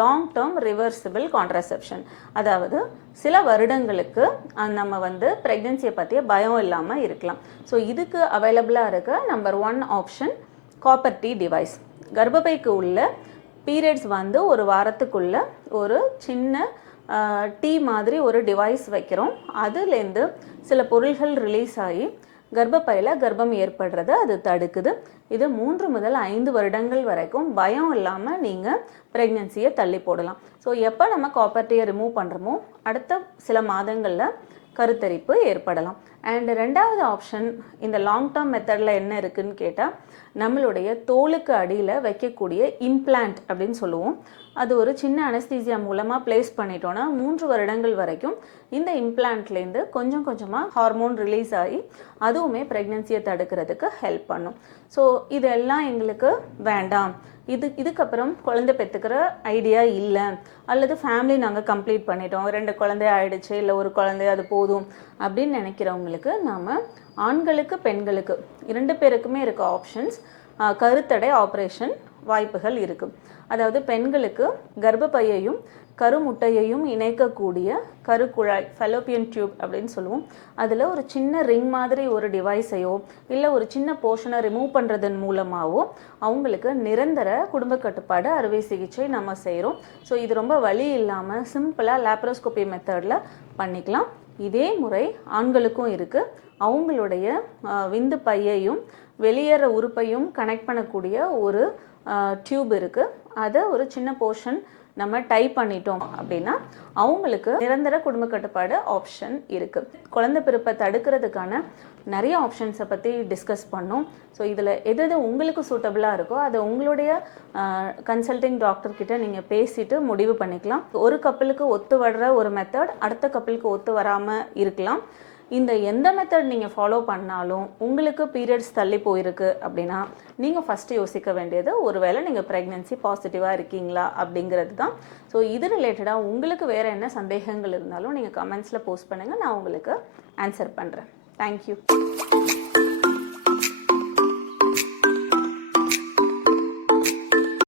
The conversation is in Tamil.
லாங் டேர்ம் ரிவர்சிபிள் கான்ட்ராசெப்ஷன் அதாவது சில வருடங்களுக்கு நம்ம வந்து ப்ரெக்னென்சியை பற்றிய பயம் இல்லாமல் இருக்கலாம். ஸோ இதுக்கு அவைலபிளாக இருக்க number one option copper T device கர்ப்பப்பைக்கு உள்ள பீரியட்ஸ் வந்து ஒரு வாரத்துக்குள்ள ஒரு சின்ன டீ மாதிரி ஒரு டிவைஸ் வைக்கிறோம். அதுலேருந்து சில பொருள்கள் ரிலீஸ் ஆகி கர்ப்பப்பையில் கர்ப்பம் ஏற்படுறத அது தடுக்குது. இது மூன்று முதல் ஐந்து வருடங்கள் வரைக்கும் பயம் இல்லாமல் நீங்கள் ப்ரெக்னென்சியை தள்ளி போடலாம். ஸோ எப்போ நம்ம காப்பர்ட்டியை ரிமூவ் பண்ணுறோமோ அடுத்த சில மாதங்களில் கருத்தரிப்பு ஏற்படலாம். அண்ட் ரெண்டாவது ஆப்ஷன் இந்த லாங் டேர்ம் மெத்தடில் என்ன இருக்குன்னு கேட்டால் நம்மளுடைய தோலுக்கு அடியில் வைக்கக்கூடிய இம்ப்ளான்ட் அப்படின்னு சொல்லுவோம். அது ஒரு சின்ன அனஸ்தீசியா மூலமாக ப்ளேஸ் பண்ணிட்டோன்னா மூன்று வருடங்கள் வரைக்கும் இந்த இம்ப்ளான்ட்லேருந்து கொஞ்சம் கொஞ்சமாக ஹார்மோன் ரிலீஸ் ஆகி அதுவுமே ப்ரெக்னென்சியை தடுக்கிறதுக்கு ஹெல்ப் பண்ணும். ஸோ இதெல்லாம் எங்களுக்கு வேண்டாம். இது இதுக்கப்புறம் குழந்தை பெற்றுக்கிற ஐடியா இல்லை. அல்லது ஃபேமிலி நாங்கள் கம்ப்ளீட் பண்ணிட்டோம். ரெண்டு குழந்தை ஆயிடுச்சு இல்லை ஒரு குழந்தை அது போதும் அப்படின்னு நினைக்கிறவங்களுக்கு நாம் ஆண்களுக்கு பெண்களுக்கு இரண்டு பேருக்குமே இருக்க ஆப்ஷன்ஸ் கருத்தடை ஆப்ரேஷன் வாய்ப்புகள் இருக்குது அதாவது பெண்களுக்கு கர்ப்பப்பையையும் கருமுட்டையையும் இணைக்கக்கூடிய கருக்குழாய் ஃபெலோப்பியன் டியூப் அப்படின்னு சொல்லுவோம். அதில் ஒரு சின்ன ரிங் மாதிரி ஒரு டிவைஸையோ இல்லை ஒரு சின்ன போர்ஷனை ரிமூவ் பண்ணுறதன் மூலமாகவோ அவங்களுக்கு நிரந்தர குடும்ப கட்டுப்பாடு அறுவை சிகிச்சை நம்ம செய்கிறோம் ஸோ இது ரொம்ப வழி இல்லாமல் சிம்பிளாக லேப்ரோஸ்கோபி மெத்தடில் பண்ணிக்கலாம். இதே முறை ஆண்களுக்கும் இருக்குது அவங்களுடைய விந்து பையையும் வெளியேற உறுப்பையும் கனெக்ட் பண்ணக்கூடிய ஒரு டியூப் இருக்குது அதை ஒரு சின்ன போர்ஷன் நம்ம டைப் பண்ணிட்டோம் அப்படின்னா அவங்களுக்கு நிரந்தர குடும்ப கட்டுப்பாடு ஆப்ஷன் இருக்குது குழந்தை பிறப்பை தடுக்கிறதுக்கான நிறைய ஆப்ஷன்ஸை பற்றி டிஸ்கஸ் பண்ணோம். ஸோ இதில் எது எது உங்களுக்கு சூட்டபிளாக இருக்கோ அதை உங்களுடைய கன்சல்டிங் டாக்டர்கிட்ட நீங்கள் பேசிட்டு முடிவு பண்ணிக்கலாம். ஒரு கப்பலுக்கு ஒத்து வர்ற ஒரு மெத்தட் அடுத்த கப்பலுக்கு ஒத்து வராமல் இருக்கலாம். இந்த எந்த மெத்தட் நீங்கள் ஃபாலோ பண்ணாலும் உங்களுக்கு பீரியட்ஸ் தள்ளி போயிருக்கு அப்படின்னா நீங்கள் ஃபஸ்ட்டு யோசிக்க வேண்டியது ஒருவேளை நீங்கள் ப்ரெக்னென்சி பாசிட்டிவாக இருக்கீங்களா அப்படிங்கிறது தான். ஸோ இது ரிலேட்டடாக உங்களுக்கு வேறு என்ன சந்தேகங்கள் இருந்தாலும் நீங்கள் கமெண்ட்ஸில் போஸ்ட் பண்ணுங்கள் நான் உங்களுக்கு ஆன்சர் பண்ணுறேன் தேங்க்யூ